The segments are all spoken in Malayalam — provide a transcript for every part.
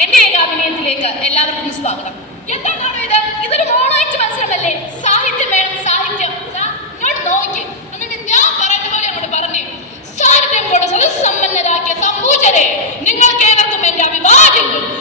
എന്റെ ഏകാഭിനയത്തിലേക്ക് എല്ലാവർക്കും സ്വാഗതം. എന്താണ് ഇത്? ഇതൊരു മോണോയിറ്റ് മത്സരമല്ലേ? സാഹിത്യം വേണം സാഹിത്യം. നോക്കി. ഞാൻ അങ്ങോട്ട് പറഞ്ഞു. സമ്പന്നരാക്കിയ സമ്പൂജരെ നിങ്ങൾക്ക് ഏവർക്കും എന്റെ അഭിവാദ്യങ്ങൾ.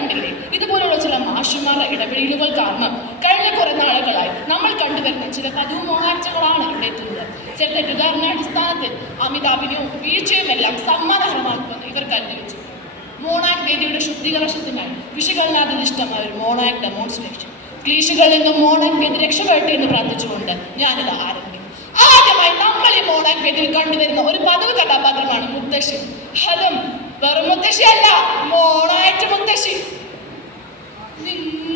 കണ്ടില്ലേ? ഇതുപോലുള്ള ചില മാഷിമാരുടെ ഇടപെടലുകൾ കാരണം കഴിഞ്ഞ കുറെ നാളുകളായി നമ്മൾ കണ്ടുവരുന്ന ചില പതിവ് മോഹാഴ്ചകളാണ് ഇവിടെ എത്തുന്നത്. ചില തെറ്റുകാരുടെ അടിസ്ഥാനത്തിൽ അമിതാഭിനെയും വീഴ്ചയും എല്ലാം സമ്മാനഹരമാക്കുമെന്ന് ഇവർ കരുതി വെച്ചു മോണാക് വേദിയുടെ ശുദ്ധീകരണത്തിനായി വിശകലനാധിഷ്ഠമായ ഒരു മോണാക് ഡെമോൺസ്ട്രേഷൻ ക്ലീശുകളിൽ നിന്നും മോണാക് വേദി രക്ഷപ്പെടട്ടെ എന്ന് പ്രാർത്ഥിച്ചുകൊണ്ട് ഞാനിത് ആരംഭിക്കും. ആദ്യമായി നമ്മൾ ഈ മോണാക് വേദിയിൽ കണ്ടുവരുന്ന ഒരു പതിവ് കഥാപാത്രമാണ് മുത്തശ്ശി. ഹലം വെറും മുത്തശ്ശിയല്ല മോണായിട്ട് മുത്തശ്ശി. നിങ്ങൾക്കറിയാമോ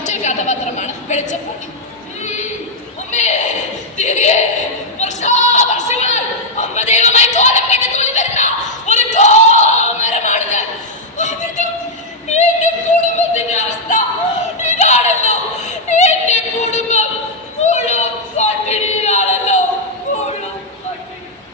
മറ്റൊരു കഥാപാത്രമാണ് വെളിച്ചപ്പാട് അമ്മേ തിരികെ